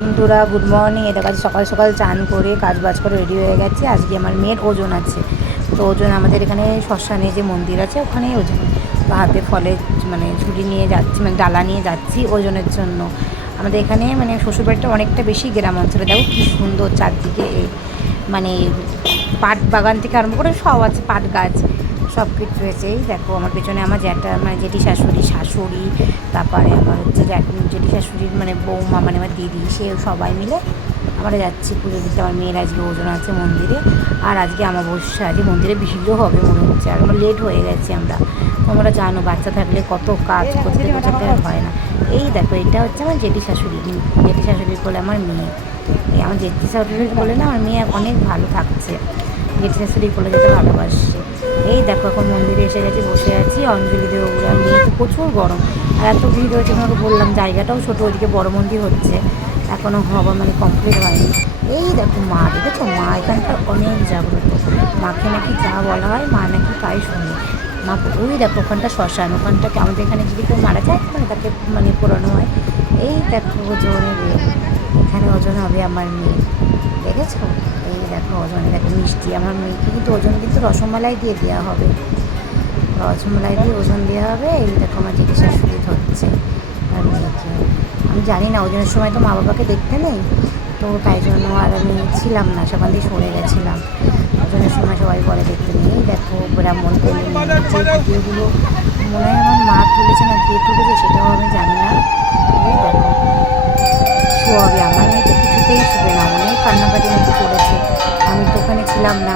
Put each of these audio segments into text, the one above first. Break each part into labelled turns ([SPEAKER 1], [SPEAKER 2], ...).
[SPEAKER 1] বন্ধুরা good morning এটা কাজ সকাল সকাল চান করে, কাজ বাজ করে রেডি হয়ে গেছে। আজকে আমার মেয়ের ওজন আছে। তো ওজন আমাদের এখানে শ্মশানে যে মন্দির আছে, ওখানেই ওজন। হাতে ফলে মানে ঝুড়ি নিয়ে যাচ্ছি মানে ডালা নিয়ে যাচ্ছি ওজনের জন্য। আমাদের এখানে মানে শ্বশুরবাড়িটা অনেকটা বেশি গ্রাম অঞ্চলে। দেখো কী সুন্দর চারদিকে মানে পাট বাগান থেকে আরম্ভ করে সব আছে, পাট গাছ। সব কিছু রয়েছে দেখো, আমার পেছনে আমার জ্যাঠা মানে জেঠি শাশুড়ি শাশুড়ি, তারপরে আমার হচ্ছে জেঠি শাশুড়ির মানে বৌমা মানে আমার দিদি, সে সবাই মিলে আমরা যাচ্ছি পুজো দিতে। আমার মেয়ের আজকে ওজন আছে মন্দিরে, আর আজকে অমাবস্যা, আজকে মন্দিরে ভিড়ও হবে মনে হচ্ছে। আর আমার লেট হয়ে গেছে আমরা। তোমরা জানো, বাচ্চা থাকলে কত কাজ করতে হয় না। এই দেখো, এটা হচ্ছে আমার জেঠি শাশুড়ি। জেঠি শাশুড়ির কোলে আমার মেয়ে। এই আমার জেঠি শাশুড়ির কোলে না, আমার মেয়ে অনেক ভালো থাকছে। জেঠি শাশুড়ির কোলে যেতে ভালোবাসছে এই দেখো এখন মন্দিরে এসে গেছি, বসে আছি। অঞ্জলি দেবো আর মেয়ে তো প্রচুর গরম। আর এত ভিড় হয়েছে, তোমাকে বললাম জায়গাটাও ছোটো, ওইদিকে বড় মন্দির হচ্ছে। এখনও হওয়া মানে কমপ্লিট হয়নি। এই দেখো মা, দেখেছ মা? এখানকার অনেক জাগ্রত। মাকে নাকি যা বলা হয়, মা নাকি তাই শোনে। মা ওই দেখো ওখানটা শ্মশান, ওখানটাকে আমাদের এখানে যদি কেউ মারা যায় মানে তাকে মানে পোড়ানো হয়। এই দেখো ওজনে এখানে ওজন হবে আমার মেয়ে। দেখেছ? এই দেখো ওজনে দেখো মিষ্টি, আমার মেয়েকে কিন্তু ওজন কিন্তু রসমালাই দিয়ে দেওয়া হবে। রসমালাই দিয়ে ওজন দেওয়া হবে, এই দেখো আমার জেঠি শাশুড়ি ধরছে। আর মেয়েকে আমি জানি না, ওজনের সময় তো মা বাবাকে দেখতে নেই, তো তাই জন্য আর আমি ছিলাম না সেখান দিয়ে সরে গেছিলাম। ওজনের সময় সবাই বলে দেখতে নেই দেখো ব্রাহ্মণ তেলে যে ভিডিওগুলো মনে হয় আমার মা তুলেছে না, কে তুলেছে সেটাও আমি জানি না। দেখো, শোয়াবে, আমার মেয়ে তো কিছুতেই শুবে না, অনেক কান্নাকাটি নাকি তো না।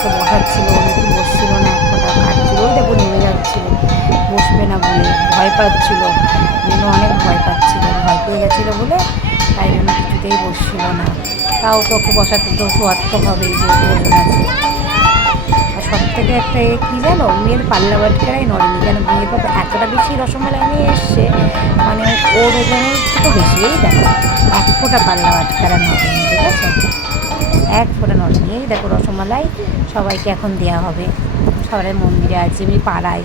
[SPEAKER 1] তো বসাচ্ছিল অনেক বসছিল না এক কাটছিল ওই দেখো নেমে যাচ্ছিল। বসবে না বলে ভয় পাচ্ছিল। মেনু অনেক ভয় পাচ্ছিল, ভয় পেয়ে গেছিল বলে তাই জন্য কিছুতেই বসছিল না। তাও তোকে বসাতে তো তো হবেই, যেহেতু ওজন আছে। আর সব থেকে একটা এ কী জানো, মেয়ের পাল্লা বাটকারাই নড়েনি। কেন মেয়ে তো এতটা বেশি রসমালাই নিয়ে এসছে মানে ওর ওজনের তো বেশিই দেখো এক ফোঁটা পাল্লা বাটকারা নড়েনি, ঠিক আছে? এক ফোঁটা নড়েনি এই দেখো রসমালাই সবাইকে এখন দেওয়া হবে। সবাই মন্দিরে আছে, এমনি পাড়ায়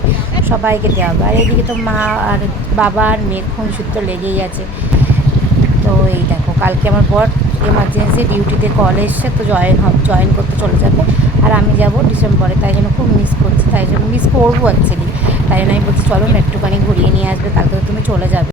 [SPEAKER 1] সবাইকে দেওয়া হবে। আর এদিকে তো মা আর বাবা আর মেয়ে খুন সূত্র লেগেই আছে। তো এই দেখো, কালকে আমার বর এমার্জেন্সি ডিউটিতে কল এসছে, তো জয়েন হবে জয়েন করতে চলে যাবে। আর আমি যাব ডিসেম্বরে, তাই জন্য খুব মিস করছি, তাই জন্য মিস করব অ্যাকচুয়ালি তাই জন্য আমি বলছি, চলো না একটুখানি ঘুরিয়ে নিয়ে আসবে কালকে তো তুমি চলে যাবে।